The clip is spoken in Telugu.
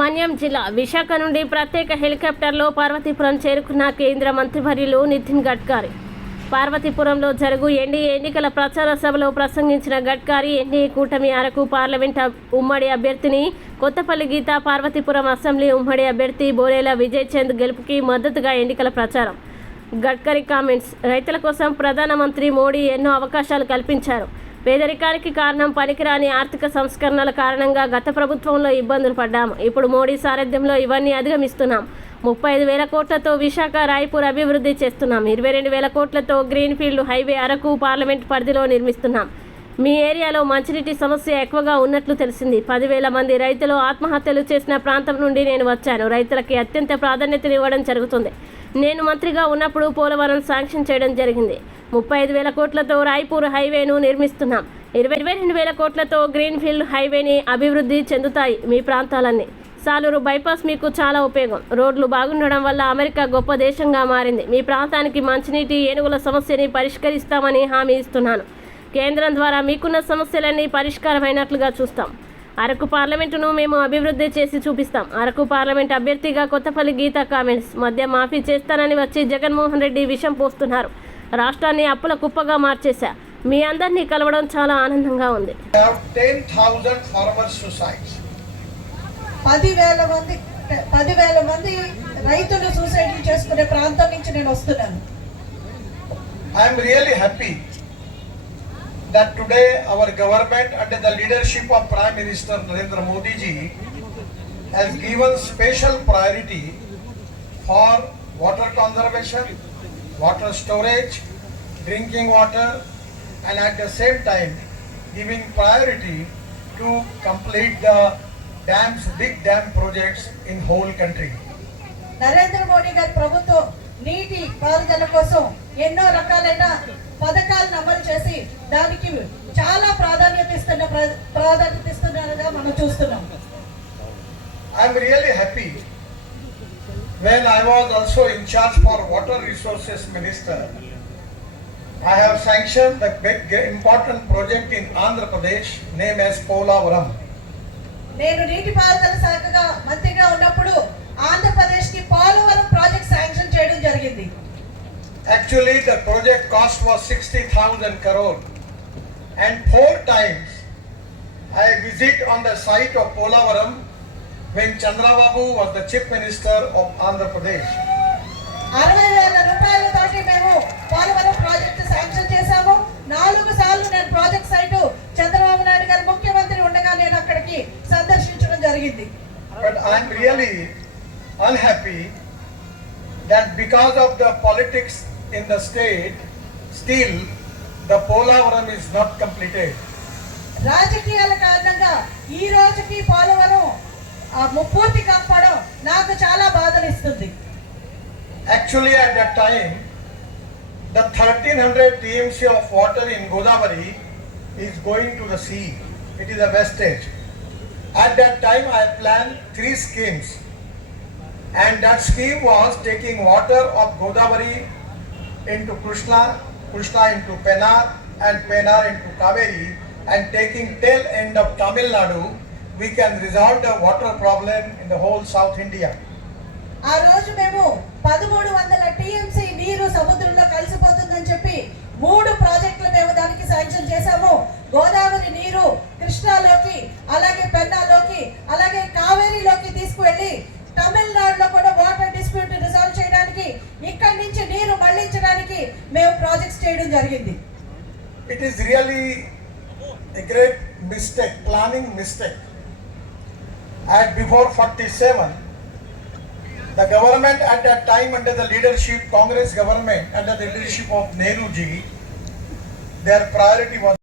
మన్యం జిల్లా విశాఖ నుండి ప్రత్యేక హెలికాప్టర్లో పార్వతీపురం చేరుకున్న కేంద్ర మంత్రివర్యులు నితిన్ గడ్కరీ. పార్వతీపురంలో జరుగు ఎన్డీఏ ఎన్నికల ప్రచార సభలో ప్రసంగించిన గడ్కరీ ఎన్డీఏ కూటమి అరకు పార్లమెంట్ ఉమ్మడి అభ్యర్థిని కొత్తపల్లి గీత, పార్వతీపురం అసెంబ్లీ ఉమ్మడి అభ్యర్థి బోరేల విజయ్ చంద్ గెలుపుకి మద్దతుగా ఎన్నికల ప్రచారం. గడ్కరీ కామెంట్స్. రైతుల కోసం ప్రధానమంత్రి మోడీ ఎన్నో అవకాశాలు కల్పించారు. పేదరికానికి కారణం పనికిరాని ఆర్థిక సంస్కరణల కారణంగా గత ప్రభుత్వంలో ఇబ్బందులు పడ్డాము. ఇప్పుడు మోడీ సారథ్యంలో ఇవన్నీ అధిగమిస్తున్నాం. 35,000 కోట్లతో విశాఖ రాయ్పూర్ అభివృద్ధి చేస్తున్నాం. 22,000 కోట్లతో గ్రీన్ఫీల్డ్ హైవే అరకు పార్లమెంట్ పరిధిలో నిర్మిస్తున్నాం. మీ ఏరియాలో మంచినీటి సమస్య ఎక్కువగా ఉన్నట్లు తెలిసింది. 10,000 మంది రైతులు ఆత్మహత్యలు చేసిన ప్రాంతం నుండి నేను వచ్చాను. రైతులకి అత్యంత ప్రాధాన్యతనివ్వడం జరుగుతుంది. నేను మంత్రిగా ఉన్నప్పుడు పోలవరం శాంక్షన్ చేయడం జరిగింది. 35,000 కోట్లతో రాయ్పూర్ హైవేను నిర్మిస్తున్నాం. 22,000 కోట్లతో గ్రీన్ఫీల్డ్ హైవేని అభివృద్ధి చెందుతాయి మీ ప్రాంతాలన్నీ. సాలూరు బైపాస్ మీకు చాలా ఉపయోగం. రోడ్లు బాగుండడం వల్ల అమెరికా గొప్ప దేశంగా మారింది. మీ ప్రాంతానికి మంచినీటి, ఏనుగుల సమస్యని పరిష్కరిస్తామని హామీ ఇస్తున్నాను. కేంద్రం ద్వారా మీకున్న సమస్యలన్నీ పరిష్కారమైనట్లుగా చూస్తాం. అరకు పార్లమెంటును మేము అభివృద్ధి చేసి చూపిస్తాం. అరకు పార్లమెంట్ అభ్యర్థిగా కొత్తపల్లి గీత కామెంట్స్. మద్య మాఫీ చేస్తానని వచ్చి జగన్మోహన్ రెడ్డి విషం పోస్తున్నారు. రాష్ట్రాన్ని అప్పుల కుప్పగా మార్చేశా. మీ అందరినీ కలవడం చాలా ఆనందంగా ఉంది. 10,000 మంది రైతులు సూసైడ్ చేసుకునే ప్రాంతం నుంచి నేను వస్తున్నాను. I am really happy that today our government under the leadership of Prime Minister Narendra Modi ji has given special priority for water conservation, water storage, drinking water, and at the same time giving priority to complete the dams, big dam projects in whole country. Narendra Modi గారి ప్రభుత్వం నీటి పారుదల కోసం ఎన్నో రకాలైన పథకాలను అమలు చేసి దానికి చాలా ప్రాధాన్యత ఇస్తున్నగా మనం చూస్తున్నాం. I am really happy when I was also in charge for water resources minister. I have sanctioned the big important project in Andhra Pradesh named as Polavaram. నేను నీటిపారుదల శాఖగా మంత్రిగా ఉన్నప్పుడు ఆంధ్రప్రదేశ్కి పోలవరం ప్రాజెక్ట్ శాంక్షన్ చేయడం జరిగింది. Actually the project cost was 60,000 crore and 4 times I visit on the site of Polavaram when Chandrababu was the chief minister of Andhra Pradesh. 60,000 రూపాయలతోటి మేము పోలవరం ప్రాజెక్ట్ శాంక్షన్ చేశాము. 4 సార్లు నేను ప్రాజెక్ట్ సైట్ చంద్రబాబు నాయుడు గారు ముఖ్యమంత్రి ఉండగా నేను అక్కడికి సందర్శించడం జరిగింది. But I am really unhappy that because of the politics in the state, still the Polavaram is not completed. రాజకీయాల కారణంగా ఈ రోజుకి పోలవరం పూర్తి కాకపోవడం నాకు చాలా బాధనిస్తుంది. Actually at that time the 1,300 TMC of water in Godavari is going to the sea. It is a wastage. At that time I planned 3 schemes, and that scheme was taking water of Godavari into Krishna into Pennar, and Pennar into Kaveri, and taking tail end of Tamil Nadu, we can resolve the water problem in the whole South India. ఆ రోజు మేము 1,300 టీఎంసీ నీరు సముద్రంలో కలిసిపోతుందని చెప్పి 3 ప్రాజెక్టులు మేము దానికి శాంక్షన్ చేశాము. గోదావరి నీరు కృష్ణాలోకి, అలాగే పెన్నాలోకి, అలాగే కావేరీలోకి తీసుకువెళ్ళి తమిళనాడులో కూడా వాటర్ డిస్ప్యూట్ రిజాల్వ్ చేయడానికి, ఇక్కడి నుంచి నీరు మళ్లించడానికి మేము ప్రాజెక్ట్స్ చేయడం జరిగింది. It is really a great mistake, planning mistake. At before 47, the government at that time under the leadership, Congress government under the leadership of Nehru ji, their priority was